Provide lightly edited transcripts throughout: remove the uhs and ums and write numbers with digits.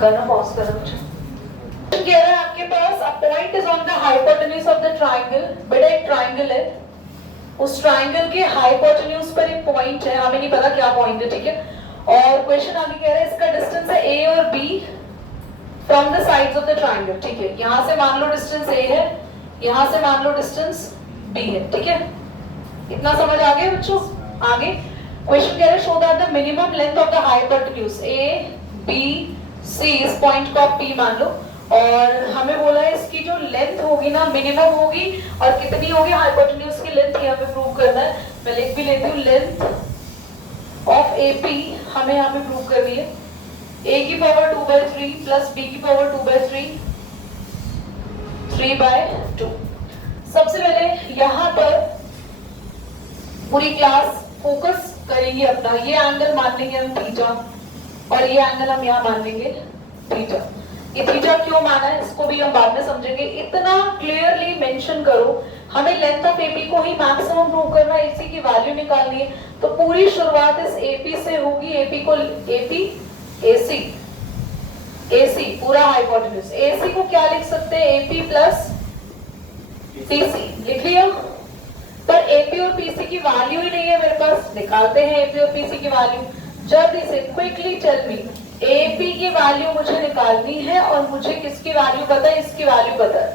करना पॉज करो। कह रहा है आपके पास a point is on the hypotenuse of the triangle. बेटा एक ट्राइंगल है, उस ट्राइंगल के हाइपोटेन्यूज पर एक पॉइंट है, हमें नहीं पता क्या पॉइंट है, ठीक है। और क्वेश्चन आगे कह रहा है इसका डिस्टेंस है ए और B from the sides of the triangle, ठीक है। यहां से मान लो डिस्टेंस ए है, यहां से मान लो डिस्टेंस बी है, ठीक है। इतना समझ आ गया बच्चों? आगे क्वेश्चन कह रहा है show that the minimum length of the hypotenuse A B C, इस पॉइंट को आप पी मान लो, और हमें बोला है इसकी जो लेंथ होगी ना मिनिमम होगी, और कितनी होगी हाइपोटेन्यूज की लेंथ, ये हमें प्रूव करना है। मैं लिख भी लेती हूँ, लेंथ ऑफ एपी हमें यहाँ पे प्रूव करनी है। a की पावर 2/3 प्लस b की पावर 2/3 3/2। सबसे पहले यहाँ पर पूरी क्लास फोकस करेंगे अपना, ये एंगल मान लेंगे हम थीटा, और ये एंगल हम यहाँ मान लेंगे थीटा। ये थीटा क्यों माना है इसको भी हम बाद में समझेंगे। इतना क्लियरली मेंशन करो, हमें लेंथ ऑफ एपी को ही मैक्सिमम प्रूव करना है, इसी की वैल्यू निकालनी है। तो पूरी शुरुआत इस एपी से होगी, एपी को एपी एसी, एसी पूरा हाइपोटेन्यूज, एसी को क्या लिख सकते हैं, एपी प्लस पीसी, लिख लिया। पर एपी और पीसी की वैल्यू ही नहीं है मेरे पास, निकालते हैं एपी और पीसी की वैल्यू जल्दी से। क्विकली टेल मी, एपी की वैल्यू मुझे निकालनी है, और मुझे किसकी वैल्यू पता है, इसकी वैल्यू पता है।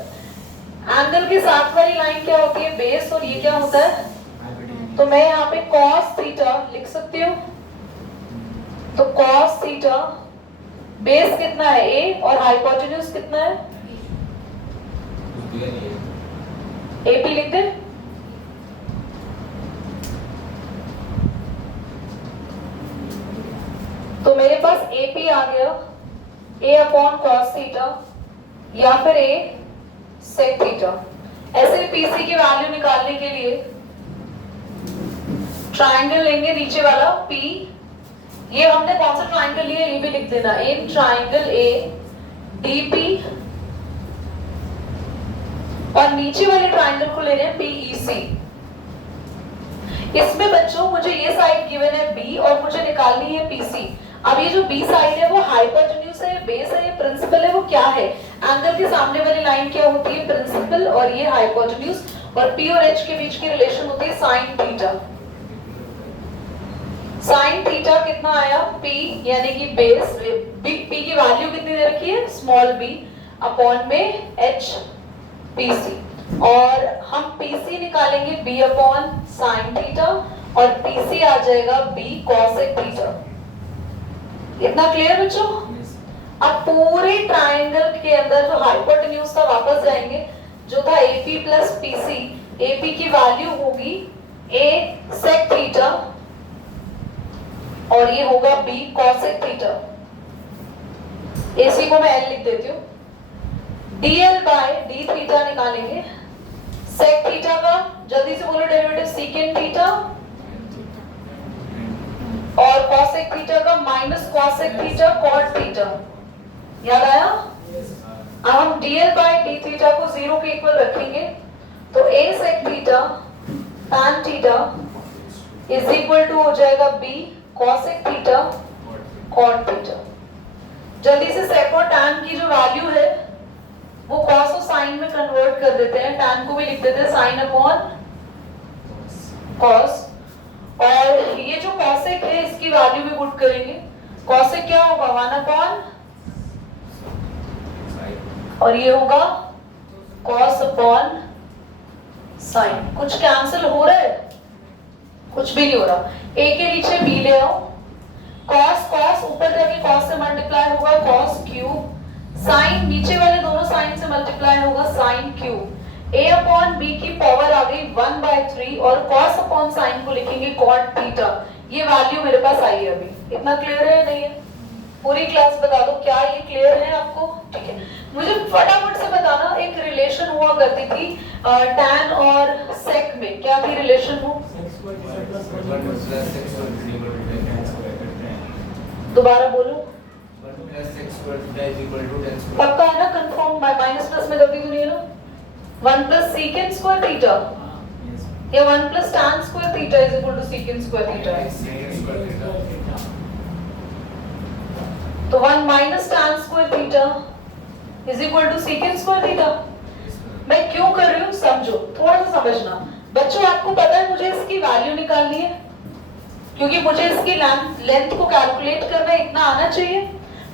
एंगल के साथ वाली लाइन क्या होती है, बेस, और ये क्या होता है, तो मैं यहाँ पे cos थीटा लिख सकती हूँ। तो cos थीटा, बेस कितना है a, और हाइपोटेन्यूज कितना है, AP लिख दे। तो मेरे पास AP आ गया, a अपॉन cos थीटा, या फिर a sec थीटा। ऐसे PC की वैल्यू निकालने के लिए ट्राइंगल लेंगे नीचे वाला P, ये हमने कौन सा ट्राइंगल लिया ये भी लिख देना, इन ट्राइंगल A DP, और नीचे वाले ट्राइंगल को ले रहे हैं PEC। इसमें बच्चों मुझे ये साइड गिवन है B, और मुझे निकालनी है PC। अब ये जो B साइड है वो हाइपोटेन्यूज है, बेस है, प्रिंसिपल है, वो क्या है, एंगल के सामने वाली लाइन क्या होती है, प्रिंसिपल, और ये हाइपोटेन्यूज, और P और H के बीच की रिलेशन होती है साइन थीटा। साइन थीटा कितना आया, P यानी कि बेस, P की वैल्यू कितनी दे रखी है, स्मॉल b, अपॉन में H PC, और हम PC निकालेंगे B अपॉन साइन थीटा, और PC आ जाएगा B cosec थीटा। इतना क्लियर बच्चों? अब पूरे ट्राइंगल के अंदर जो हाइपोटेन्यूज था वापस जाएंगे, जो था AP प्लस PC, AP की वैल्यू होगी A sec थीटा, और ये होगा B cosec थीटा। AC को मैं L लिख देती हूँ। DL बाय D थीटा निकालेंगे, sec थीटा का जल्दी से बोलो डेरिवेटिव secant थीटा, और cosec थीटा का minus cosec theta cot theta. याद आया? अब हम DL बाय D थीटा को 0 के इक्वल रखेंगे, तो A sec theta tan theta is equal to हो जाएगा B cosec theta cot theta. जल्दी से sec और tan की जो वैल्यू है वो cos और sin में कन्वर्ट कर देते हैं, tan को भी लिख देते हैं sin अपॉन cos, और ये जो cosec है इसकी वैल्यू भी पुट करेंगे। cosec क्या होगा, 1 अपॉन, और ये होगा cos अपॉन sin। कुछ कैंसिल हो रहा है, कुछ भी नहीं हो रहा। a के नीचे b ले आओ, cos cos ऊपर जाके cos से मल्टीप्लाई होगा cos क्यूब, sin नीचे वाले दोनों sin से मल्टीप्लाई होगा sin cube. a upon b की पावर आ गई 1/3, और cos अपॉन sin को लिखेंगे cot थीटा। ये वैल्यू मेरे पास आई है अभी। इतना क्लियर है नहीं है? पूरी क्लास बता दो, क्या ये क्लियर है आपको? ठीक है, मुझे फटाफट से बताना, एक रिलेशन हुआ करती थी tan और sec में, क्या थी रिलेशन वो? दोबारा बोलो, पक्का है ना, कंफर्म, माइनस प्लस में गलती तो नहीं है ना? 1 plus secant square theta, या 1 plus tan square theta is equal to secant square theta। तो 1 minus tan square theta is equal to second square theta. मैं क्यों कर रही हूँ समझो, थोड़ा सा समझना बच्चों। आपको पता है मुझे इसकी वैल्यू निकालनी है, क्योंकि मुझे इसकी लेंथ को कैलकुलेट करना इतना आना चाहिए।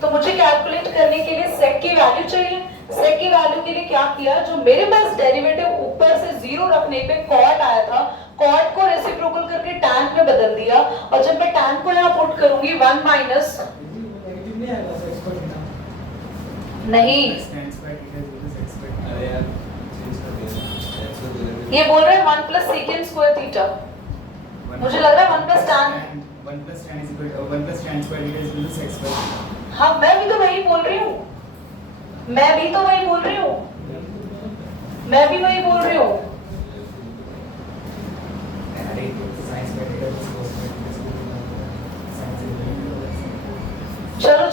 तो मुझे कैलकुलेट करने के लिए सेक की वैल्यू चाहिए। सेक की वैल्यू के लिए क्या किया, जो मेरे पास डेरिवेटिव ऊपर से जीरो रखने पे कॉट आया था, कॉट को रेसिप्रोकल करके tan में बदल दिया। और जब मैं tan को यहाँ पुट करूंगी 1 माइनस नहीं, ये बोल रहे हैं 1 प्लस सेकेंड स्क्वायर थीटा। मुझे लग रहा है 1 प्लस tan हाँ मैं भी तो वही बोल रही हूँ, मैं भी वही बोल रही हूँ। चलो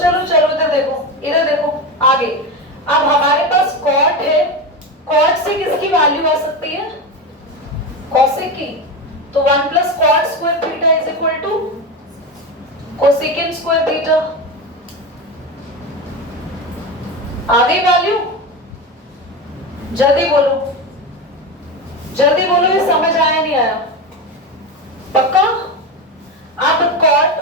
इधर देखो आगे। अब हमारे पास कॉट है, कॉट से किसकी वैल्यू आ सकती है, कोसेक की। तो 1 plus cot square theta is equal to cosecant square theta. आ गई वैल्यू? जल्दी बोलो ये समझ आया नहीं आया? पक्का? अब कॉट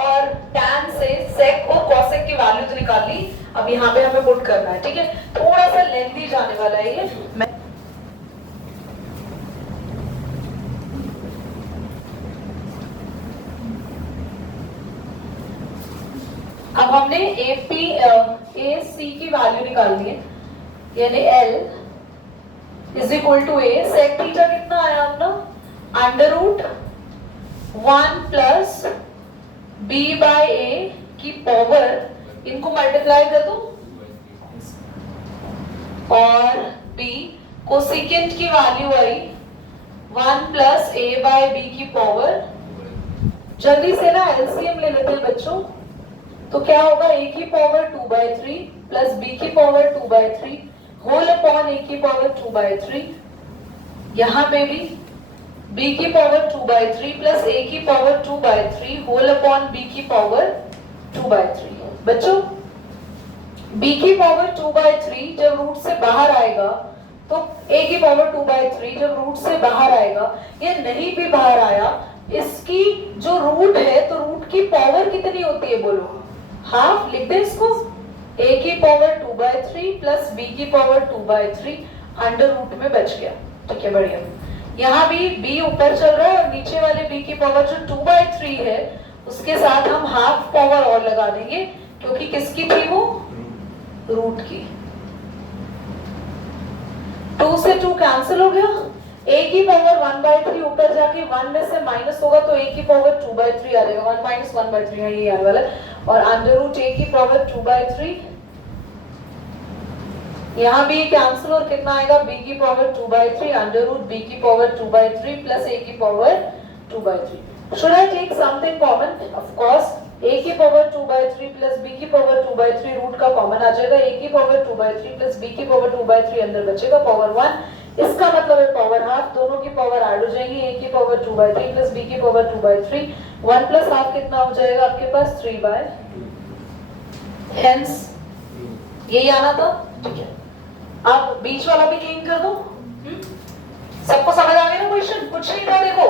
और tan से सेक और कोसेक की वैल्यू तो निकाल ली। अब यहाँ पे हमें पुट करना है, ठीक है। थोड़ा सा लेंथी जाने वाला है ये। अब हमने ए सी की वैल्यू निकालनी है, यानी L is equal to a. Sec theta कितना आया अपना, under root 1 plus b by a की पावर, इनको मल्टीप्लाई कर दो, और बी कोसेकेंट की वैल्यू आई 1 प्लस ए बाय बी की पावर। जल्दी से ना एलसीएम ले लेते हैं बच्चों। तो क्या होगा, a की पावर 2/3 प्लस b की पावर 2/3 होल अपॉन a की पावर 2/3। यहाँ पे भी b की पावर 2/3 प्लस a की पावर 2/3 होल अपॉन b की पावर 2/3। बच्चों b की पावर 2/3 जब रूट से बाहर आएगा, तो a की पावर 2/3 जब रूट से बाहर आएगा, ये नहीं भी बाहर आया, इसकी जो रूट है, तो रूट की पावर कितनी होती है बोलो, हाफ। लिख दे इसको, a की पावर 2/3 प्लस b की पावर 2/3 अंडर रूट में बच गया, ठीक है बढ़िया। यहाँ भी b ऊपर चल रहा है और नीचे वाले b की पावर जो 2/3 है उसके साथ हम हाफ पावर और लगा देंगे, क्योंकि किसकी थी वो, रूट की। 2 से 2 कैंसिल हो गया, a की पावर 1/3 ऊपर जाके 1 में से माइनस होगा तो a की पावर 2/3 आ जाएगा, 1 माइनस 1/3 है ये आने वाला। और अंडर रूट a की पावर 2/3, यहाँ भी कैंसिल और कितना आएगा, b की पावर 2/3 अंडर रूट b की पावर 2/3 प्लस a की power 2/3। Should I take something common? Of course a की पावर 2/3 प्लस b की पावर 2/3 रूट का कॉमन आ जाएगा, a की पावर 2/3 प्लस b की पावर 2/3 अंदर बचेगा पावर 1। इसका मतलब है पावर हाफ, दोनों की पावर ऐड हो जाएगी, a की पावर 2/3 प्लस b की पावर 2/3। 1 प्लस हाफ कितना हो जाएगा आपके पास, 3/2। हेंस यही आना था, ठीक है। आप बीच वाला भी क्लीन कर दो। सबको समझ आ गया ना क्वेश्चन? कुछ नहीं था, देखो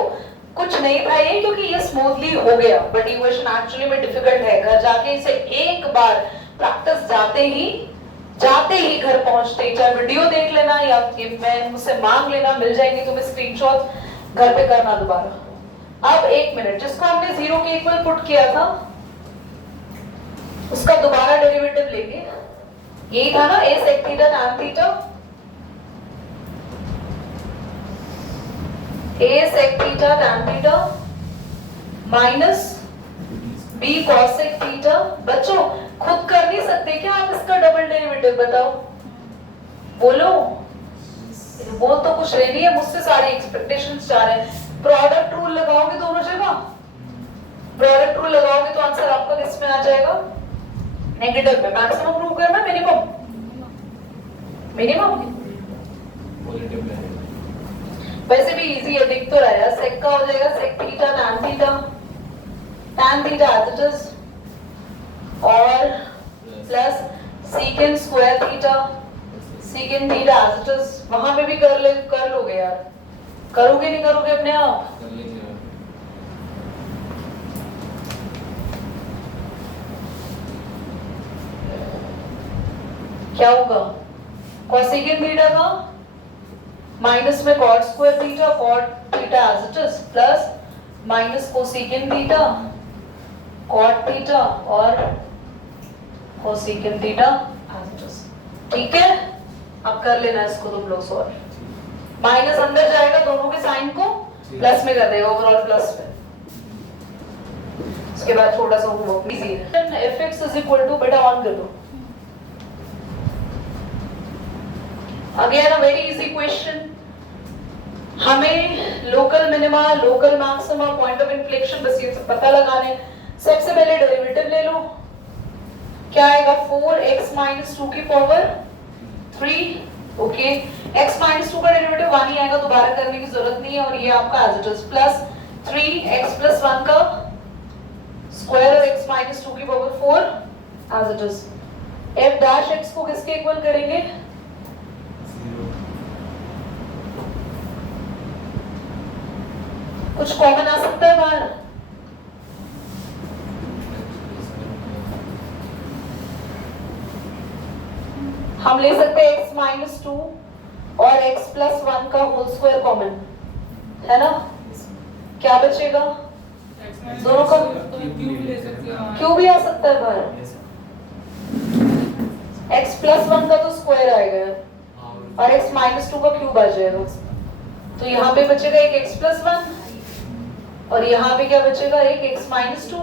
कुछ नहीं था ये, क्योंकि ये स्मूथली हो गया, बट ये क्वेश्चन एक्चुअली में डिफिकल्ट है। घर जाके इसे एक बार प्रैक्टिस जाते ही घर पहुंचते, चाहे वीडियो देख लेना या मैं मुझसे मांग लेना, मिल जाएंगे तुम्हें स्क्रीनशॉट, घर पे करना दोबारा। अब 1 मिनट, जिसको हमने 0 के इक्वल पुट किया था उसका दोबारा डेरिवेटिव लेंगे। यही था ना, a sec theta tan theta, a sec theta tan theta minus b cosec theta. बच्चों खुद कर नहीं सकते क्या आप इसका डबल डेरिवेटिव? बताओ, बोलो। बोल तो कुछ रही नहीं है, मुझसे सारे एक्सपेक्टेशंस जा रहे हैं। प्रोडक्ट रूल लगाओगे दोनों जगह, प्रोडक्ट रूल लगाओगे तो आंसर आपका किस में आ जाएगा, नेगेटिव में। मैक्सिमम प्रूव करना, मिनिमम वैसे भी इजी है, दिख तो रहा है। सेक का हो जाएगा sec theta tan theta, tan theta as it is और plus secant square theta, secant theta as it is. वहां पे भी कर लोगे यार, करोगे नहीं करोगे अपने आप? क्या होगा? कोसेकेंड थीटा का माइनस में cot square theta, cot theta as it is, plus minus cosecant theta, cot theta और cosecant theta as it is. ठीक है, अब कर लेना इसको तुम लोग सॉल्व। माइनस अंदर जाएगा, दोनों के साइन को प्लस में कर देगा, ओवरऑल प्लस में। इसके बाद छोटा सा होमवर्क इजी है। fx इज इक्वल टू, बेटा ऑन कर दो। Again a very easy question. हमें local minima, local maxima, point of inflection बस ये सब पता लगाने। सबसे पहले डेरिवेटिव ले लो। क्या आएगा? 4x माइनस 2 की पावर 3। ओके, x माइनस 2 का डेरिवेटिव 1 ही आएगा, दोबारा करने की जरूरत नहीं है। और ये आपका as it is plus 3x plus 1 का स्क्वायर और x माइनस 2 की power 4 as it is. f dash x को किसके इक्वल करेंगे? कुछ कॉमन आ सकता है बाहर? हम ले सकते हैं x माइनस 2 और x प्लस 1 का होल स्क्वायर कॉमन, है ना? क्या बचेगा? दोनों का क्यूब भी आ सकता है बाहर। x प्लस 1 का तो स्क्वायर आएगा और x माइनस 2 का क्यूब आ जाएगा। तो यहाँ पे बचेगा एक x प्लस 1 और यहाँ पे क्या बचेगा? एक x माइनस 2।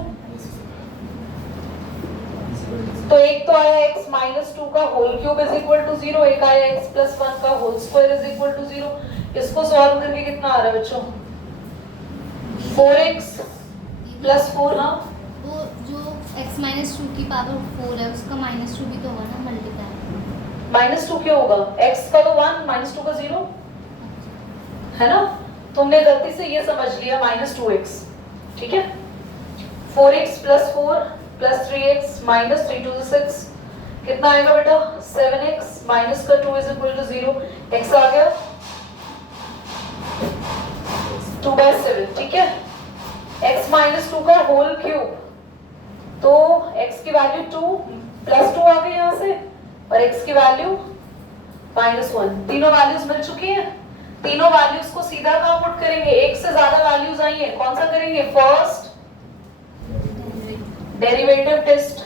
तो एक तो आया x माइनस 2 का whole cube is equal to 0, एक आया x प्लस 1 का whole square is equal to 0। इसको सॉल्व करके कितना आ रहा है बच्चों? 4x plus 4। हाँ, वो जो x माइनस 2 की पावर 4 है उसका माइनस 2 भी तो होगा ना, मल्टीप्लाई। माइनस 2 क्यों होगा? x का तो 1, माइनस 2 का 0 है ना? तुमने गलती से ये समझ लिया माइनस 2x। ठीक है, 4x plus 4 plus 3x minus 3 to 6 कितना आएगा बेटा? 7x माइनस का 2 इज इक्वल टू 0। x आ गया 2/7। ठीक है, x माइनस 2 का होल क्यूब, तो x की वैल्यू 2 प्लस 2 आ गई यहाँ से और x की वैल्यू माइनस 1। तीनों वैल्यूज मिल चुकी हैं। तीनों वैल्यूज को सीधा कहां पुट करेंगे? एक से ज्यादा वैल्यूज आई है, कौन सा करेंगे? First derivative test.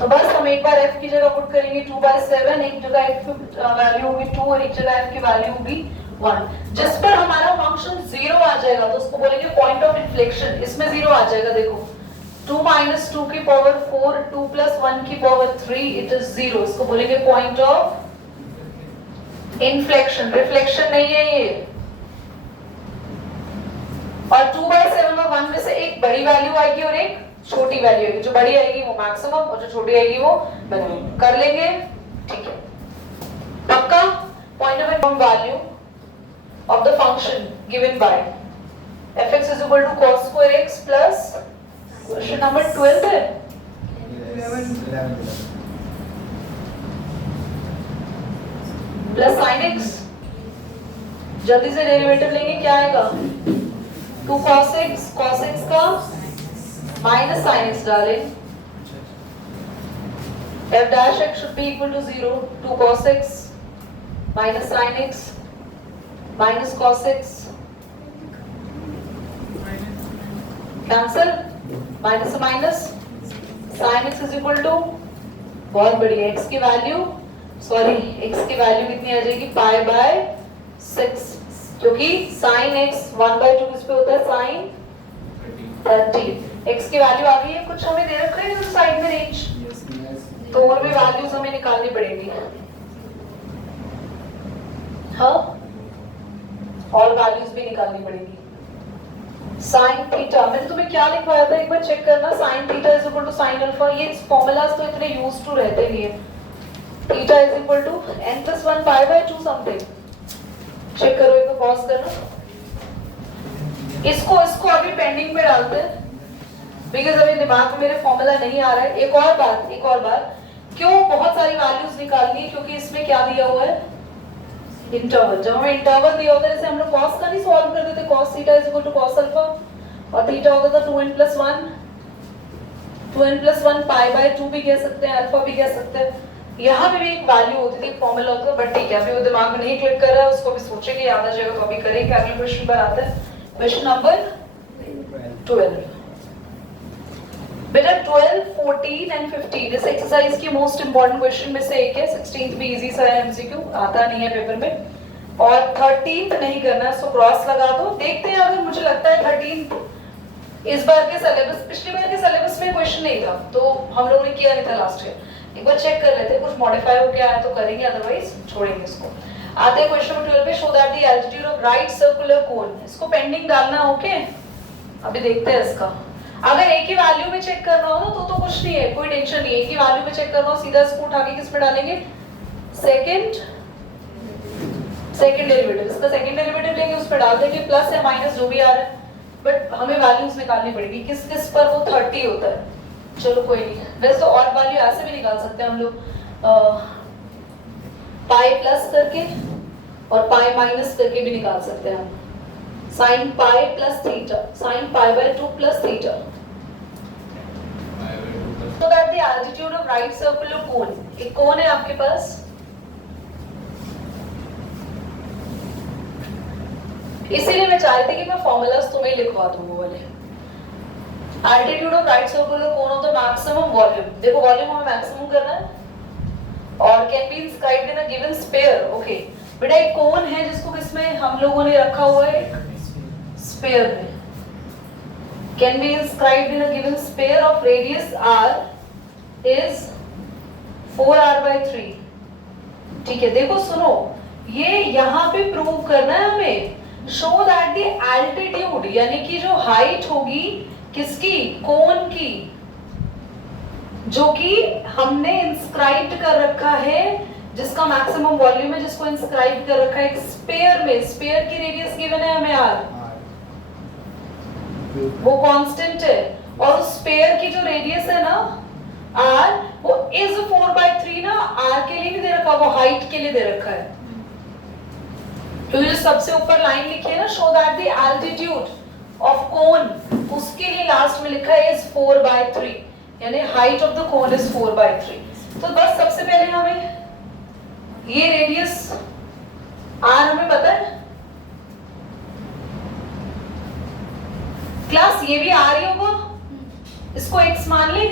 तो बस हम एक बार f की जगह पुट करेंगे 2/7, एक जगह f की वैल्यू होगी 2 और एक जगह f की वैल्यू होगी 1। जिस पर हमारा फंक्शन 0 आ जाएगा तो उसको बोलेंगे पॉइंट ऑफ इन्फ्लेक्शन। इसमें 0 आ जाएगा, देखो 2 माइनस 2 की पावर 4, 2 प्लस 1 की पावर 3, इट इज 0। इसको बोलेंगे पॉइंट ऑफ इन्फ्लेक्शन। रिफ्लेक्शन नहीं है ये। और 2/7 और 1 में से एक बड़ी वैल्यू आएगी और एक छोटी वैल्यू आएगी। जो बड़ी आएगी वो मैक्सिमम और जो छोटी आएगी वो मिनिमम। कर लेंगे? ठीक है, पक्का? Point of value of the function given by fx is equal to cos square x plus question number 12 है 11 प्लस sin x। जल्दी से डेरिवेटिव लेंगे, क्या आएगा? 2 cos x, cos x का माइनस sin x डालें। f dash x should be equal to 0, 2 cos x minus sin x minus cos x cancel, minus से minus, sin x is equal to, बहुत बढ़िया, x की value x की value कितनी आ जाएगी? π/6, क्योंकि sin x 1/2 किस पे होता है? sin 30। x की वैल्यू आ गई है। कुछ हमें दे रखा है साइड में रेंज, तो और भी वैल्यूज हमें निकालनी पड़ेगी। हाँ, और वैल्यूज भी निकालनी पड़ेगी। sin थीटा मैंने तुम्हें क्या लिखवाया था, एक बार चेक करना। sin theta is equal to sin alpha. ये फॉर्मूलाज तो इतने यूज्ड टू रहते नहीं है। Theta is equal to n+1 π/2 something. Check करो, एक बार पॉज करना। इसको अभी पेंडिंग पे डालते हैं। बिकॉज अभी दिमाग में मेरे फॉर्मूला नहीं आ रहा है। एक और बात, क्यों बहुत सारी वैल्यूज निकालनी है, क्योंकि इसमें क्या दिया हुआ है, इंटरवल। जब हमें इंटरवल दिया होता है, जैसे हम लोग कॉस का नहीं सॉल्व करते थे, cos theta is equal to cos alpha, और थीटा होता था 2n+1, 2n+1 पाई बाय 2 भी कह सकते हैं, अल्फा भी कह सकते हैं। यहाँ पे भी एक वैल्यू होती थी, एक फॉर्मूला होता था, बट ठीक है अभी वो दिमाग में नहीं क्लिक कर रहा है, उसको भी सोचेंगे, याद आ जाएगा तो अभी करेंगे। अगले क्वेश्चन पर आते हैं, क्वेश्चन नंबर 12। बेटा 12, 14 एंड 15 इस एक्सरसाइज की मोस्ट इंपॉर्टेंट क्वेश्चन में से एक है। 16th भी इजी सा है, एमसीक्यू आता नहीं है पेपर में, और 13th नहीं करना, इसको क्रॉस लगा दो। देखते हैं, अगर मुझे लगता है 13th इस बार के सिलेबस, पिछली बार के सिलेबस में क्वेश्चन नहीं था, तो हम लोगों ने किया नहीं था लास्ट ईयर, एक बार चेक कर लेते हैं, कुछ मॉडिफाई हो गया है तो करेंगे, अदरवाइज छोड़ेंगे इसको। आते हैं क्वेश्चन नंबर 12 पे। Show that the altitude of right circular cone, इसको पेंडिंग डालना, ओके। अभी देखते हैं इसका। अगर एक ही वैल्यू में चेक करना हो ना तो कुछ नहीं है, कोई टेंशन नहीं है। एक ही वैल्यू में चेक करना हो, सीधा इसको उठा के किस पे डालेंगे, सेकंड डेरिवेटिव, इसका सेकंड डेरिवेटिव लेंगे, उस पे डाल देंगे, प्लस या माइनस जो भी आ रहा है, बट हमें वैल्यूज निकालनी पड़ेगी, किस किस पर वो 30 होता है। चलो कोई नहीं, वैसे तो और वैल्यू ऐसे भी निकाल सकते हैं हम लोग, पाई प्लस करके और पाई माइनस करके भी निकाल सकते हैं हम। sin pi plus theta, sin pi by 2 plus theta. So that the altitude of right circular cone, एक कोन है आपके पास, इसीलिए मैं चाह रही थी कि मैं फॉर्मूलास तुम्हें लिखवा दूं वो वाले। Altitude of right circular cone होता है maximum volume, देखो वॉल्यूम हमें मैक्सिमम करना है, और can be inscribed in a given sphere, okay। बेटा एक कोन है जिसको किसमें हम लोगों ने रखा हुआ है, sphere में, can be inscribed in a given sphere of radius r is 4r/3। ठीक है, देखो सुनो, ये यहाँ पे प्रूव करना है हमें, शो दैट द एल्टीट्यूड यानी कि जो हाइट होगी किसकी, कोन की, जो कि हमने इंस्क्राइब कर रखा है, जिसका मैक्सिमम वॉल्यूम है, जिसको इंस्क्राइब कर रखा है एक स्फीयर में, स्फीयर की रेडियस गिवन है हमें r, वो कांस्टेंट है, और उस स्फीयर की जो रेडियस है ना r, वो इज 4/3 ना, r के लिए नहीं दे रखा, वो हाइट के लिए दे रखा है। तो जो सबसे ऊपर लाइन लिखी है ना, show that the altitude of cone, उसके लिए लास्ट में लिखा है इज 4/3, यानी height of the cone is 4/3। तो बस सबसे पहले हमें ये रेडियस r हमें पता है, क्लास ये भी r ही होगा, इसको x मान ले,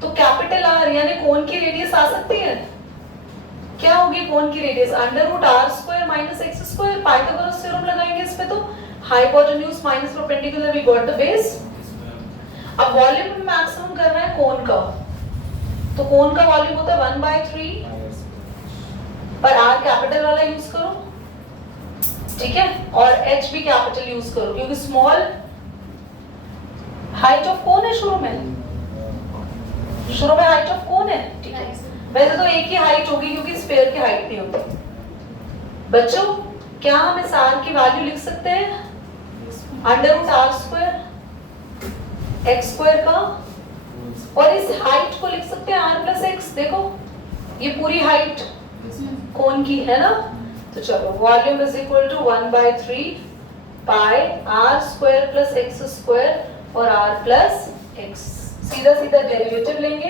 तो कैपिटल R यानी कोन की रेडियस आ सकती है, क्या होगी कोन की radius, √r² - x², Pythagoras theorem लगाएंगे इस पे, तो hypotenuse minus perpendicular, we got the base. अब वॉल्यूम में मैक्सिमम करना है कोन का, तो कोन का वॉल्यूम होता है 1/3, पर r कैपिटल वाला यूज करो, ठीक है, और h भी कैपिटल यूज करो, क्योंकि स्मॉल हाइट ऑफ कोन है शुरू में हाइट ऑफ कोन है, ठीक है। वैसे तो एक ही हाइट होगी क्योंकि स्फीयर की हाइट नहीं होती। बच्चों क्या हम इस r की वैल्यू लिख सकते हैं, √r² x² का, और इस हाइट को लिख सकते हैं r + x। देखो ये पूरी हाइट कोन की है ना, तो चलो volume is equal to 1/3 pi r² + x² और r + x। सीधा सीधा डेरिवेटिव लेंगे,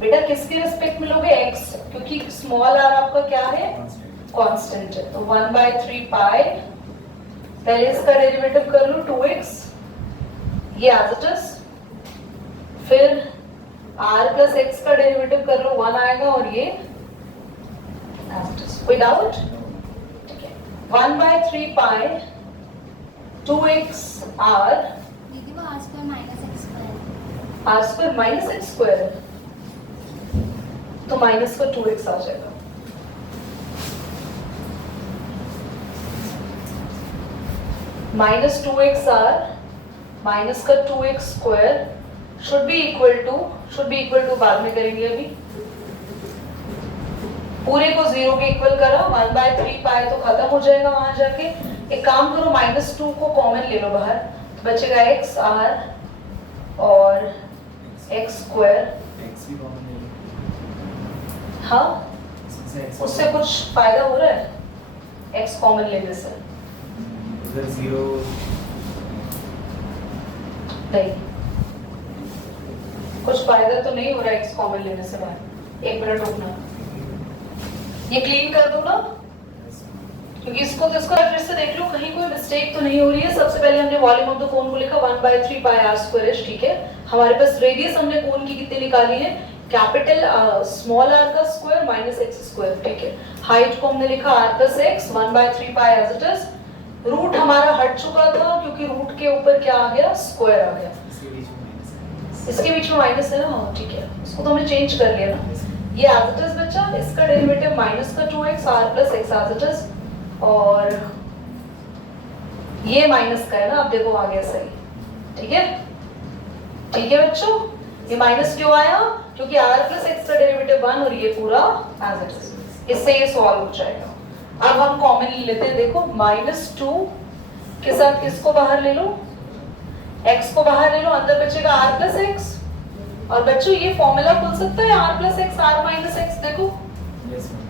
बेटा किसके रिस्पेक्ट में लोगे, x, क्योंकि स्मॉल r आपका क्या है, कांस्टेंट है, तो 1/3 पाई, पहले इसका डेरिवेटिव कर लो 2x, ये एज इट इज, फिर r + x का डेरिवेटिव कर लो 1 आएगा, और ये एज इट इज। कोई डाउट, ठीक है, 1/3 पाई 2x r, दीदी वो r² - x², r² - x² है, तो माइनस का 2x आ जाएगा, -2xr माइनस का 2x² should be equal to बाद में करेंगे, अभी पूरे को 0 के इक्वल करो, 1/3 पाई तो खत्म हो जाएगा वहां जाके। एक काम करो, -2 को कॉमन ले लो बाहर, तो बचेगा xr और एक्स स्क्वायर, एक्स भी कॉमन ले लो, हाँ इसमें से x उससे कुछ फायदा हो रहा है एक्स कॉमन लेने से? उधर 0 नहीं, कुछ फायदा तो नहीं हो रहा है एक्स कॉमन लेने से बाहर। एक मिनट रुकना, ये क्लीन कर दो ना, क्योंकि इसको तो इसको फिर से देख लो कहीं कोई मिस्टेक तो नहीं हो रही है। सबसे पहले हमने वॉल्यूम ऑफ द कोन को लिखा 1/3 पाई आर स्क्वायर h, ठीक है। हमारे पास रेडियस हमने कोन की कितनी निकाली है, कैपिटल स्मॉल आर का स्क्वायर माइनस एक्स स्क्वायर, ठीक है। हाइट को हमने लिखा r plus x 1/3 pi as it is. Root हमारा हट चुका था क्योंकि रूट के ऊपर क्या आ गया, स्क्वायर आ गया। इसके बीच में माइनस है, इसके बीच में माइनस है ना, हाँ ठीक है, इसको तो हमने चेंज कर लिया ना। ये एज इट इज बच्चा, इसका डेरिवेटिव माइनस का 2x r plus x as it is, और ये माइनस का है ना, अब देखो आ गया सही, ठीक है। ठीक है बच्चों, ये माइनस क्यों आया, क्योंकि r प्लस एक्स का डेरिवेटिव 1 और ये पूरा एज इट इज। इससे ये सॉल्व हो जाएगा। अब हम कॉमन ले लेते हैं, देखो -2 के साथ किसको बाहर ले लो, x को बाहर ले लो, अंदर बचेगा r प्लस एक्स। और बच्चों ये फॉर्मूला खुल सकता है r plus x r minus x, देखो yes ma'am,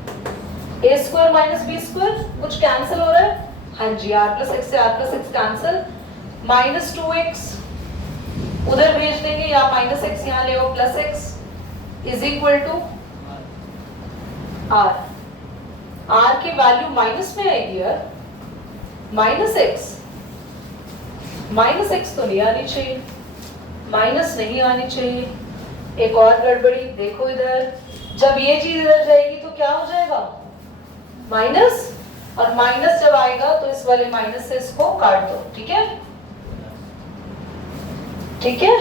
a square minus b square, कुछ कैंसिल हो रहा है, हाँ जी r प्लस एक्स से r plus x cancel, -2x उधर भेज देंगे या माइनस एक्स यहाँ ले आओ plus x is equal to r। r की वैल्यू माइनस में आएगी यार, माइनस एक्स तो नहीं आनी चाहिए, माइनस नहीं आनी चाहिए। एक और गड़बड़ी देखो इधर, जब ये चीज इधर जाएगी तो क्या हो जाएगा, माइनस, और माइनस जब आएगा तो इस वाले माइनस से इसको काट दो, ठीक है, ठीक है।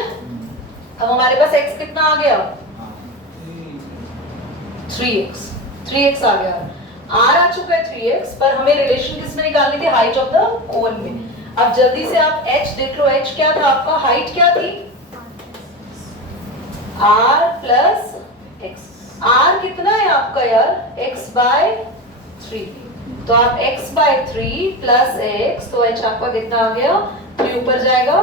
अब हमारे पास x कितना आ गया, 3x आ गया, r आ चुका है 3x, पर हमें रिलेशन किसमें निकालनी थी, हाइट ऑफ द कोन में। अब जल्दी से आप h देख लो, h क्या था आपका, हाइट क्या थी, r प्लस x। r कितना है आपका यार, x/3, तो आप x/3 प्लस x, तो h आपका कितना आ गया, 3 ऊपर जाएगा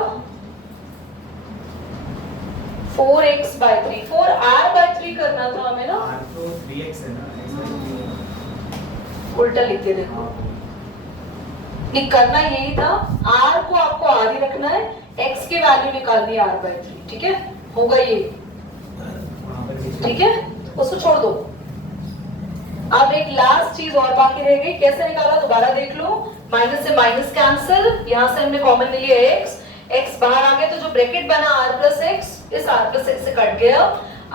4x/3, 4r/3 करना था हमें ना, r तो 3x है ना, x/3 उल्टा लिख के देखो, नहीं करना यही था, r को आपको r ही रखना है, x की वैल्यू निकालनी है r/3, ठीक है, होगा ये, ठीक है, उसको छोड़ दो। अब एक लास्ट चीज और बाकी रह गई, कैसे निकाला दोबारा देख लो, माइनस से माइनस कैंसिल, यहां से हमने कॉमन ले लिया x बाहर आ गया, तो जो ब्रैकेट बना r प्लस एक्स, इस r प्लस एक्स से कट गया,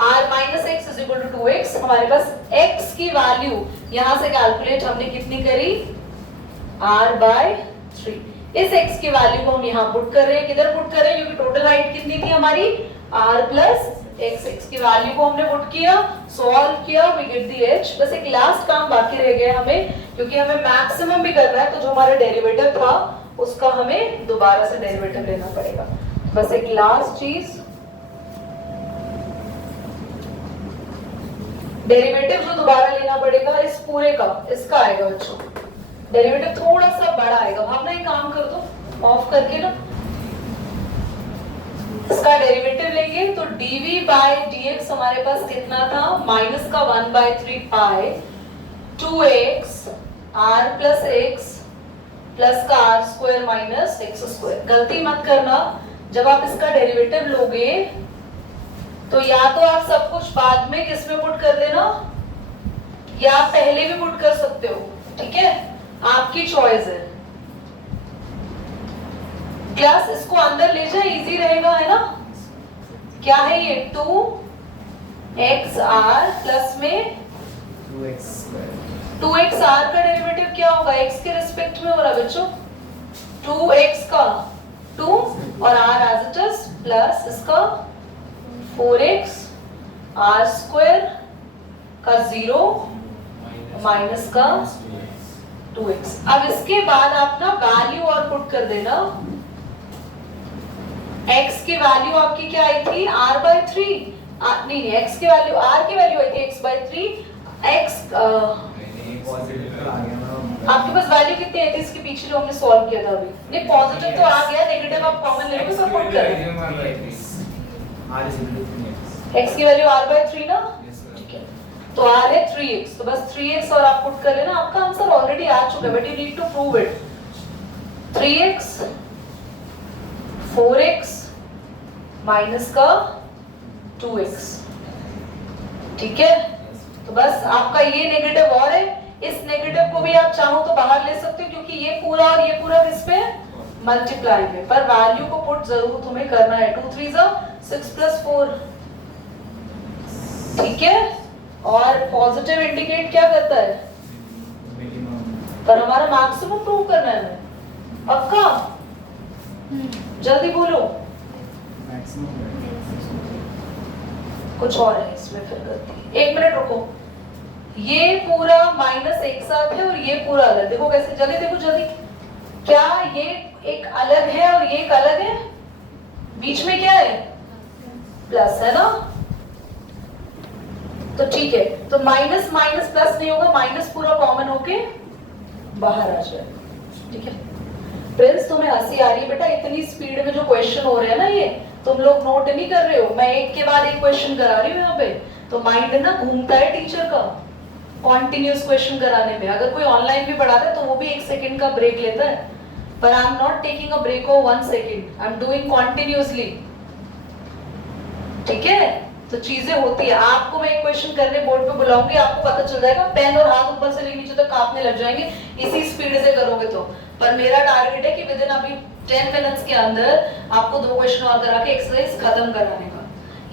r minus x is equal to 2x। हमारे पास x की वैल्यू यहां से कैलकुलेट हमने कितनी करी, r/3। इस x की वैल्यू को हम यहाँ पुट कर रहे हैं, किधर पुट कर रहे हैं, क्योंकि टोटल हाइट कितनी थी हमारी, r प्लस एक्स, x की वैल्यू को हमने पुट किया, सॉल्व किया, वी गेट दी h। बस एक लास्ट काम बाकी रह गया हमें, क्योंकि हमें मैक्सिमम भी करना है, तो जो हमारा डेरिवेटिव था उसका हमें दोबारा से डेरिवेटिव लेना पड़ेगा। बस एक लास्ट चीज, डेरिवेटिव जो दोबारा लेना पड़ेगा इस पूरे का, इसका आएगा बच्चों, डेरिवेटिव थोड़ा सा बड़ा आएगा। भावना एक काम कर दो, ऑफ करके ना, इसका डेरिवेटिव लेंगे तो dv/dx हमारे पास कितना था, माइनस का 1/3 पाई 2x r plus x plus का r square minus x square. गलती मत करना, जब आप इसका डेरिवेटिव लोगे तो या तो आप सब कुछ बाद में किसमें पुट कर देना, या आप पहले भी पुट कर सकते हो, ठीक है, आपकी चॉइस है। क्लास इसको अंदर ले जाए, इजी रहेगा, है ना। क्या है ये, 2xr प्लस में 2xr का डेरिवेटिव क्या होगा, x के रिस्पेक्ट में हो रहा है बच्चों, 2x का 2 और r as it is plus इसका 4x r स्क्वायर का 0 माइनस का 2x। अब इसके बाद आप ना वैल्यू और पुट कर देना, x की वैल्यू आपकी क्या आई थी, r/3, नहीं x की वैल्यू, r की वैल्यू आई थी x/3, x आपके पास वैल्यू कितनी आई थी इसके पीछे जो हमने सॉल्व किया था अभी, नहीं पॉजिटिव तो आ गया, नेगेटिव आप कॉमन ले लो, सब पुट करें, R is equal to 3x. x की वैल्यू r/3 ना, Yes, sir. ठीक है, तो r है 3x, तो बस 3x और आप पुट कर लेना, आपका आंसर ऑलरेडी आ चुका है, but you need to prove it. 3x 4x minus का 2x, ठीक है, तो बस आपका ये नेगेटिव और है, इस नेगेटिव को भी आप चाहो तो बाहर ले सकते हो, क्योंकि ये पूरा और ये पूरा किस पे मल्टीप्लाई है, पर वैल्यू को पुट जरूर तुम्हें करना है। 2 3 6 + 4, ठीक है, और पॉजिटिव इंडिकेट क्या करता है, Minimum. पर हमारा मैक्सिमम प्रूव करना है हमें, पक्का, जल्दी बोलो, Maximum. कुछ और है इसमें फिर गलती, 1 मिनट रुको, ये पूरा माइनस एक साथ है और ये पूरा अलग, देखो कैसे, जल्दी देखो जल्दी, क्या ये एक अलग है और ये एक अलग है, बीच में क्या है, प्लस है ना, तो ठीक है, तो माइनस माइनस प्लस नहीं होगा, माइनस पूरा कॉमन होके बाहर आ जाए, ठीक है। प्रिंस तुम्हें हंसी आ रही है बेटा, इतनी स्पीड में जो क्वेश्चन हो रहे हैं ना, ये तुम लोग नोट नहीं कर रहे हो, मैं एक के बाद एक क्वेश्चन करा रही हूँ यहाँ पे, तो माइंड ना घूमता है टीचर का कॉन्टिन्यूस क्वेश्चन कराने में। अगर कोई ऑनलाइन भी पढ़ाता है तो वो भी 1 सेकंड का ब्रेक लेता है, पर I am not taking a break of 1 second, I am doing continuously, ठीक है, तो चीजें होती है। आपको मैं एक क्वेश्चन करने बोर्ड पे बुलाऊंगी, आपको पता चल जाएगा, पेन और हाथ ऊपर से लेके नीचे तक कांपने लग जाएंगे इसी स्पीड से करोगे तो, पर मेरा टारगेट है कि विद इन अभी 10 मिनट्स के अंदर आपको 2 क्वेश्चन और करा के एक्सरसाइज खत्म कराने का।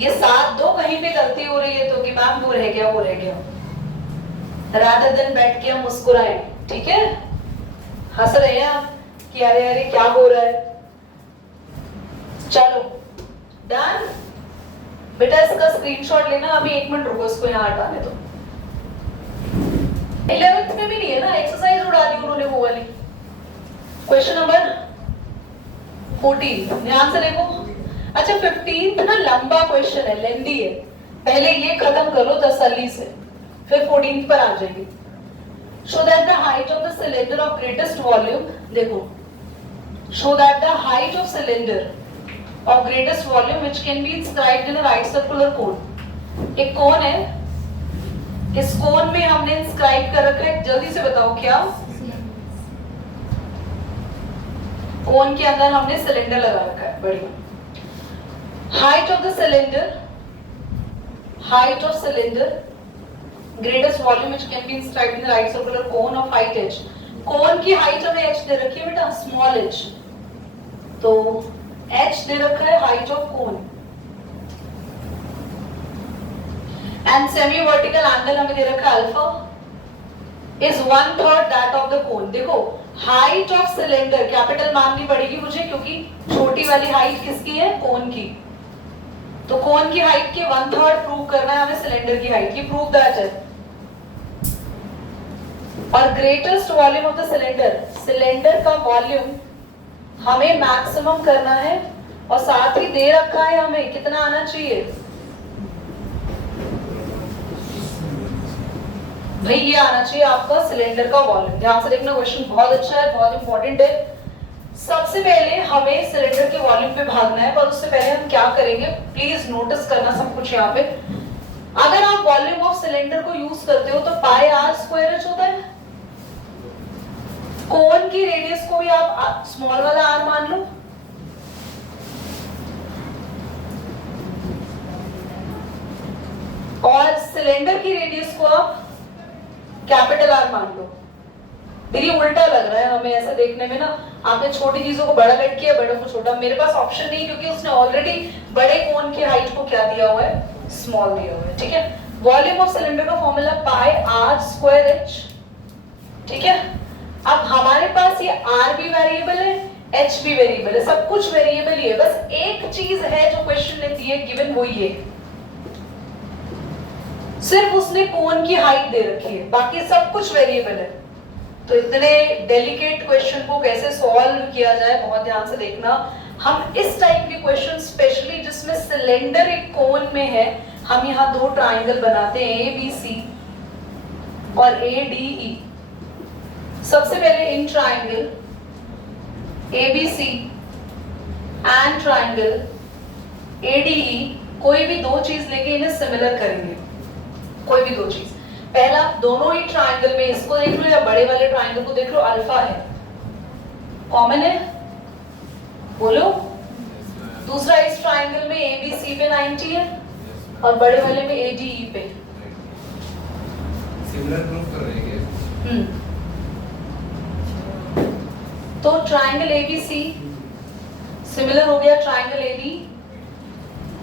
ये 7-2 कहीं पे गलती हो रही है तो कि मैम वो रह गया, रादर देन बैठ के हम मुस्कुराएं, ठीक है, हंस रहे हैं आप कि अरे अरे क्या हो रहा है, चलो डन बेटा, इसका स्क्रीनशॉट लेना, अभी 1 मिनट रुको, इसको यहाँ हटाने दो। 11th में भी नहीं है ना, एक्सरसाइज उड़ा दी उन्होंने वो वाली। क्वेश्चन नंबर 14 ध्यान से देखो। अच्छा 15th ना लंबा क्वेश्चन है, लेंदी है, पहले ये खत्म कर लो तसल्ली से, फिर 14th पर आ जाएगी। Show that the height of the cylinder of greatest volume, देखो, show that the height of cylinder of greatest volume which can be inscribed in a right circular cone। एक कोन है, इस कोन में हमने इंस्क्राइब कर रखा है, जल्दी से बताओ क्या, कोन के अंदर हमने सिलेंडर लगा रखा है, बढ़िया। Height of the cylinder, height of cylinder greatest volume which can be inscribed in the right circular cone of height h। कोन की हाइट हमें h दे रखी है बेटा, स्मॉल h, तो h दे रखा है height of cone, and semi vertical angle हमें दे रखा है alpha, is 1/3 that of the cone. देखो हाइट ऑफ सिलेंडर कैपिटल माननी पड़ेगी मुझे, क्योंकि छोटी वाली हाइट किसकी है, कोन की, तो कोन की हाइट के 1/3 प्रूव करना है हमें सिलेंडर की हाइट की, प्रूव दैट है। और greatest volume of the cylinder, cylinder का वॉल्यूम हमें मैक्सिमम करना है, और साथ ही दे रखा है हमें कितना आना चाहिए, भाई ये आना चाहिए आपका सिलेंडर का वॉल्यूम। ध्यान से देखना, क्वेश्चन बहुत अच्छा है, बहुत इंपॉर्टेंट है। सबसे पहले हमें सिलेंडर के वॉल्यूम पे भागना है, पर उससे पहले हम क्या करेंगे, प्लीज नोटिस करना सब कुछ यहाँ पे। अगर आप वॉल्यूम ऑफ सिलेंडर को यूज करते हो तो पाई r स्क्वायर h होता है, कोन की रेडियस को भी आप स्मॉल वाला r मान लो, और सिलेंडर की रेडियस को आप कैपिटल R मान लो। मेरी उल्टा लग रहा है हमें ऐसा देखने में ना, आपने छोटी चीजों को बड़ा लट किया, बड़ों को छोटा। मेरे पास ऑप्शन नहीं, क्योंकि उसने ऑलरेडी बड़े कोन की हाइट को क्या दिया हुआ है, स्मॉल दिया हुआ है, ठीक है। वॉल्यूम ऑफ सिलेंडर का फॉर्मूला पाई r स्क्वायर h, ठीक है। अब हमारे पास ये r भी वेरिएबल है, h भी वेरिएबल है, सब कुछ वेरिएबल ही है, बस एक चीज है जो क्वेश्चन ने दी है गिवन, वो ये, सिर्फ उसने कोन की हाइट दे रखी है, बाकी सब कुछ वेरिएबल है। तो इतने डेलिकेट क्वेश्चन को कैसे सॉल्व किया जाए, बहुत ध्यान से देखना। हम इस टाइप के क्वेश्चन स्पेशली जिसमें सिलेंडर एक कोन में है, हम यहाँ 2 ट्राइंगल बनाते हैं, ABC और ADE। सबसे पहले in triangle ABC and triangle ADE कोई भी दो चीज लेके इन्हें सिमिलर करेंगे, कोई भी दो चीज। पहला, दोनों ही ट्राइंगल में इसको देख लो या बड़े वाले ट्राइंगल को देख लो, अल्फा है, कॉमन है, बोलो। दूसरा, इस ट्राइंगल में ए बी सी पे 90 है और बड़े वाले में ए डी ई पे। सिमिलर प्रूफ कर रहे हैं तो triangle A B C similar हो गया ट्राइंगल ए बी।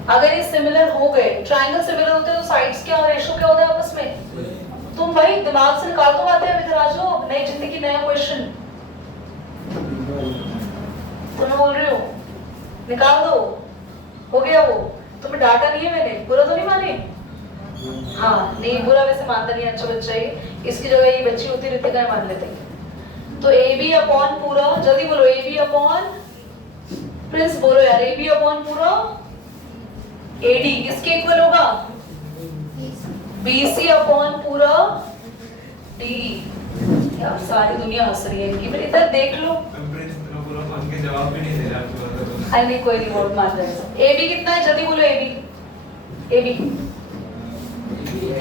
अगर ये सिमिलर हो गए, ट्राइंगल सिमिलर होते हैं तो साइड्स क्या और रेशो क्या होता है आपस में? तुम भाई दिमाग से निकाल दो बातें, अभी इधर आ जाओ, नई जिंदगी नया क्वेश्चन। तुम बोल रहे हो निकाल दो, हो गया वो। तुम्हें डांटा नहीं है मैंने, बुरा तो नहीं माने? हाँ नहीं, बुरा वैसे मानता नहीं, अच्छा बच्चा है, इसकी जगह ये बच्ची होती रितिका मान लेते। तो ए बी अपॉन पूरा, जल्दी बोलो, ए बी अपॉन, प्रिंस बोलो यार, ए बी अपॉन पूरा एडी किसके इक्वल होगा? बीसी अपॉन पूरा डी। यार सारी दुनिया हंस रही है इनकी, इधर देख लो। प्रिंस मेरा पूरा मान के जवाब भी नहीं दे रहा आपको। अरे नहीं, कोई रिवॉर्ड मान जाएगा। ए बी कितना है, जल्दी बोलो। ए बी,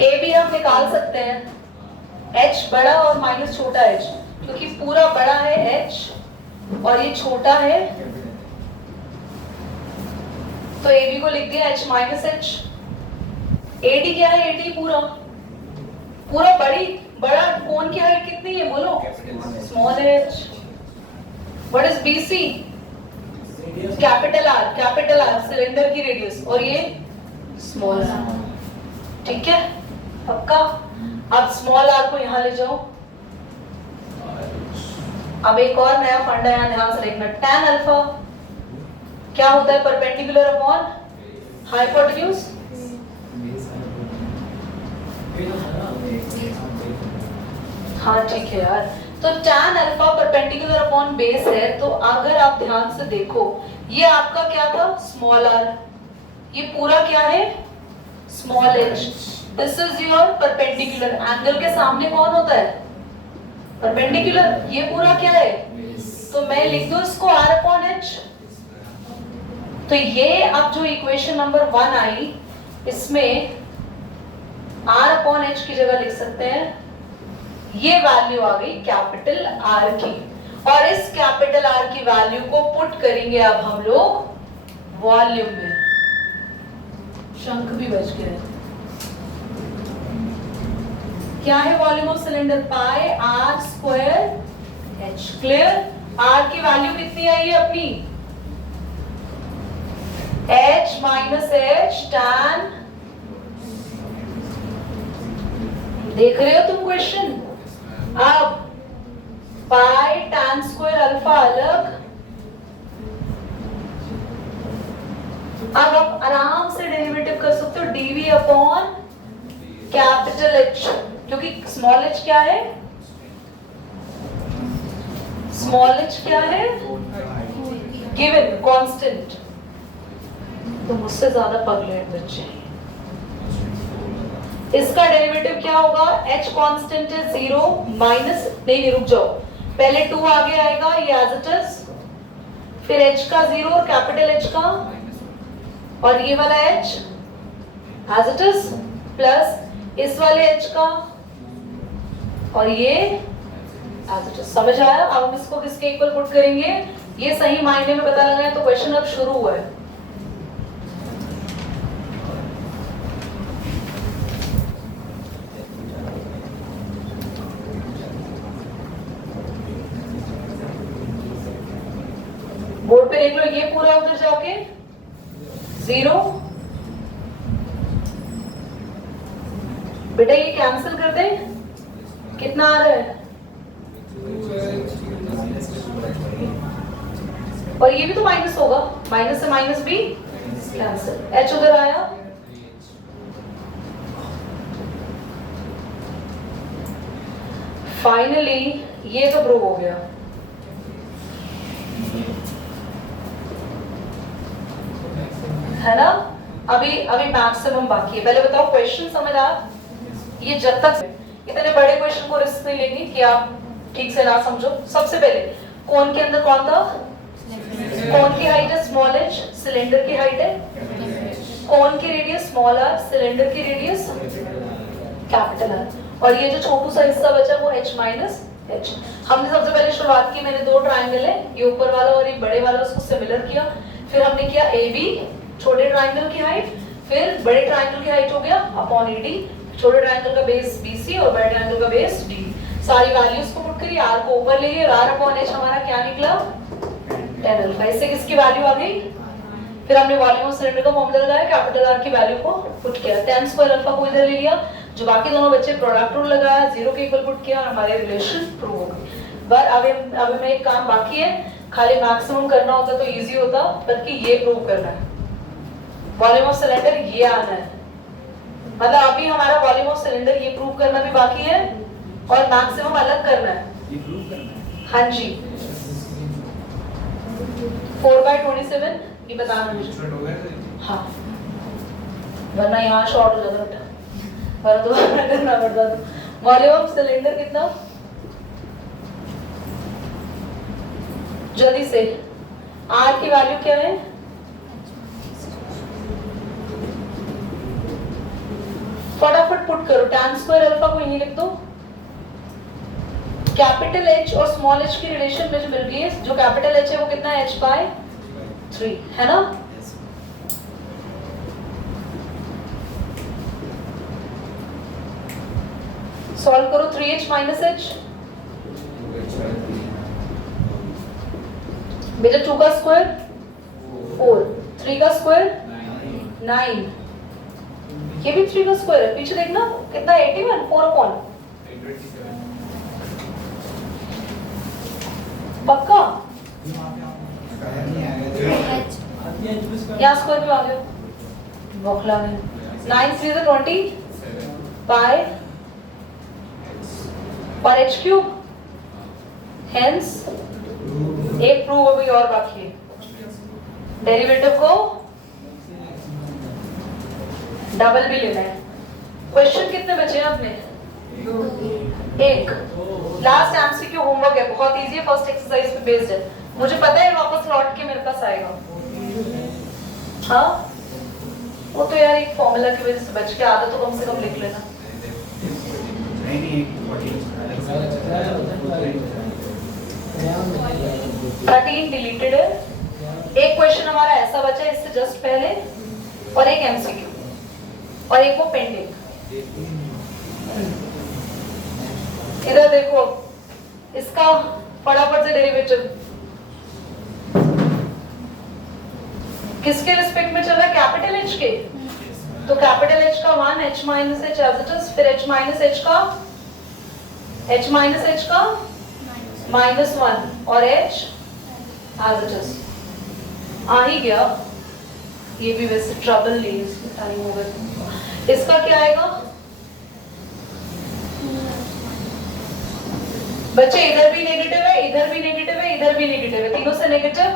ए बी हम निकाल सकते हैं, h बड़ा और माइनस छोटा h, क्योंकि पूरा बड़ा है h और ये छोटा है, तो ए बी को लिख दिया h माइनस h। एडी क्या है? एडी पूरा पूरा बड़ा कोण की हाइट कितनी है बोलो? Small h। What is BC? Capital R cylinder की रेडियस, और ये स्मॉल आर। ठीक है, पक्का? अब स्मॉल आर को यहां ले जाओ। अब एक और नया फंडा यहां ध्यान से देखना, tan अल्फा क्या होता है? Perpendicular upon hypotenuse. हाँ ठीक है यार, तो tan alpha perpendicular upon base है, तो अगर आप ध्यान से देखो, ये आपका क्या था? स्मॉल आर, ये पूरा क्या है? Small h। This is your perpendicular, angle के सामने कौन होता है? परपेंडिकुलर। ये पूरा क्या है? तो मैं लिख दूं इसको r अपॉन h। तो ये अब जो इक्वेशन नंबर 1 आई, इसमें r अपॉन h की जगह लिख सकते हैं, ये वैल्यू आ गई कैपिटल R की, और इस कैपिटल R की वैल्यू को पुट करेंगे अब हम लोग वॉल्यूम में। शंख भी बच गए। क्या है volume of cylinder? Pi r square h. Clear? R की वैल्यू कितनी आई है अपनी? H minus h tan. देख रहे हो तुम क्वेश्चन? अब पाई टैन स्क्वायर अल्फा अलग। अब आप आराम से डेरिवेटिव कर सकते हो, डीवी अपॉन कैपिटल एच, क्योंकि स्मॉल एच क्या है? स्मॉल एच क्या है? Given constant. तो मुझसे ज्यादा पगले बच्चे। इसका डेरिवेटिव क्या होगा? h कांस्टेंट है 0 माइनस, नहीं रुक जाओ, पहले 2 आगे आएगा, ये एज इट इज, फिर h का 0 और कैपिटल H का, और ये वाला h as it is, plus इस वाले h का, और ये एज इट इज। समझ आया? अब हम इसको किसके इक्वल पुट करेंगे? ये सही मायने में पता लगा है तो क्वेश्चन अब शुरू हुआ है। बोर्ड पे देख लो, ये पूरा उधर जाके 0। बेटा ये कैंसिल कर दे, कितना आ रहा है? और ये भी तो माइनस होगा, माइनस से माइनस भी कैंसिल, h उधर आया, फाइनली ये तो प्रूव हो गया। है ना? अभी मैक्सिमम बाकी है। पहले बताओ क्वेश्चन समझ आ? ये जब तक इतने बड़े क्वेश्चन को रिस्क नहीं लेंगे कि आप ठीक से ना समझो। सबसे पहले कोन के अंदर कौन था? कोन की हाइट है स्मॉल h, सिलेंडर की हाइट है कौन की रेडियस स्मॉल आर, सिलेंडर की रेडियस कैपिटल आर, और ये जो छोटू सा हिस्सा बचा वो h माइनस h। हमने सबसे पहले शुरुआत की, मैंने दो ट्राइंगल है, ये ऊपर वाला और ये बड़े वाला, उसको सिमिलर किया। फिर हमने किया AB छोटे ट्राइंगल की हाइट, फिर बड़े ट्राइंगल की हाइट हो गया अपॉन AD, छोटे ट्राइंगल का बेस BC और बड़े ट्राइंगल का बेस D। सारी वैल्यूज को पुट करिए, r को ऊपर ले गए, r अपॉन h हमारा क्या निकला 10 अल्फा। इससे किसकी वैल्यू आ गई? फिर हमने वॉल्यूम ऑफ सिलेंडर का फॉर्मूला लगाया, कैपिटल R की वैल्यू को पुट किया, 10 स्क्वायर अल्फा को इधर ले लिया, जो बाकी दोनों बच्चे प्रोडक्ट रूल लगाया, 0 के इक्वल पुट किया और हमारे रिलेशन प्रूव हो गए। पर अब हमें एक काम बाकी है, खाली मैक्सिमम करना होता तो इजी होता, बल्कि ये प्रूव करना है, वॉल्यूम ऑफ सिलेंडर ये आना है। मतलब अभी हमारा वॉल्यूम ऑफ सिलेंडर ये प्रूव करना भी बाकी है और मैक्सिमम अलग करना है। ये प्रूव करना है। हाँ जी, 4/27 ये बताना मुझे। शॉर्ट हो गया तो हाँ, वरना यहाँ शॉर्ट हो जाता बेटा, पर दोबारा करना पड़ता। तो वॉल्यूम ऑफ सिलेंडर कितना, जल्दी से, R की वैल्यू क्या है? फटाफट पुट करो, tan स्क्वायर अल्फा को यहीं लिख दो। कैपिटल H और स्मॉल h की रिलेशन मुझे मिल गई है, जो कैपिटल H है वो कितना है, h/3 है ना। सॉल्व करो, 3h माइनस h, बेटा 2 का स्क्वायर 4, 3 का स्क्वायर 9, ये भी 3 का स्क्वायर है, पीछे देखना कितना 81, 4 अपॉन 827 पक्का, नहीं आ गया। h यहाँ स्क्वायर क्यों आ गया, बौखला में। 9 3 से 20 पाई और h क्यूब, हेंस एक प्रूव अभी और बाकी है, डेरिवेटिव को डबल भी लेना है। क्वेश्चन कितने बचे हैं अपने? एक। लास्ट एमसीक्यू होमवर्क है, बहुत इजी है, फर्स्ट एक्सरसाइज पे बेस्ड है, मुझे पता है वापस लौट के मेरे पास आएगा। हाँ, वो तो यार एक फॉर्मूला की वजह से बच के, आधा तो कम से कम लिख लेना। नहीं 13 डिलीटेड है, एक क्वेश्चन हमारा ऐसा बचा है इससे जस्ट पहले, और एक एमसीक्यू, और एक वो पेंडिंग। इधर देखो, इसका फटाफट से डेरिवेटिव किसके रिस्पेक्ट में चल रहा है, कैपिटल H के, तो कैपिटल H का 1, h minus h as it is, फिर h माइनस h का -1 और h एज इट इज आ ही गया। ये भी वैसे ट्रबल नहीं, इसमें टाइम होगा। इसका क्या आएगा बच्चे, इधर भी नेगेटिव है, इधर भी नेगेटिव है, इधर भी नेगेटिव है, तीनों से नेगेटिव।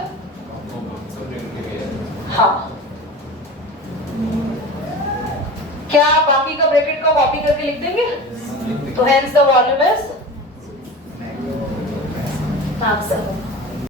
हाँ, क्या बाकी का ब्रैकेट का कॉपी करके लिख देंगे, तो hence the volume is maximum.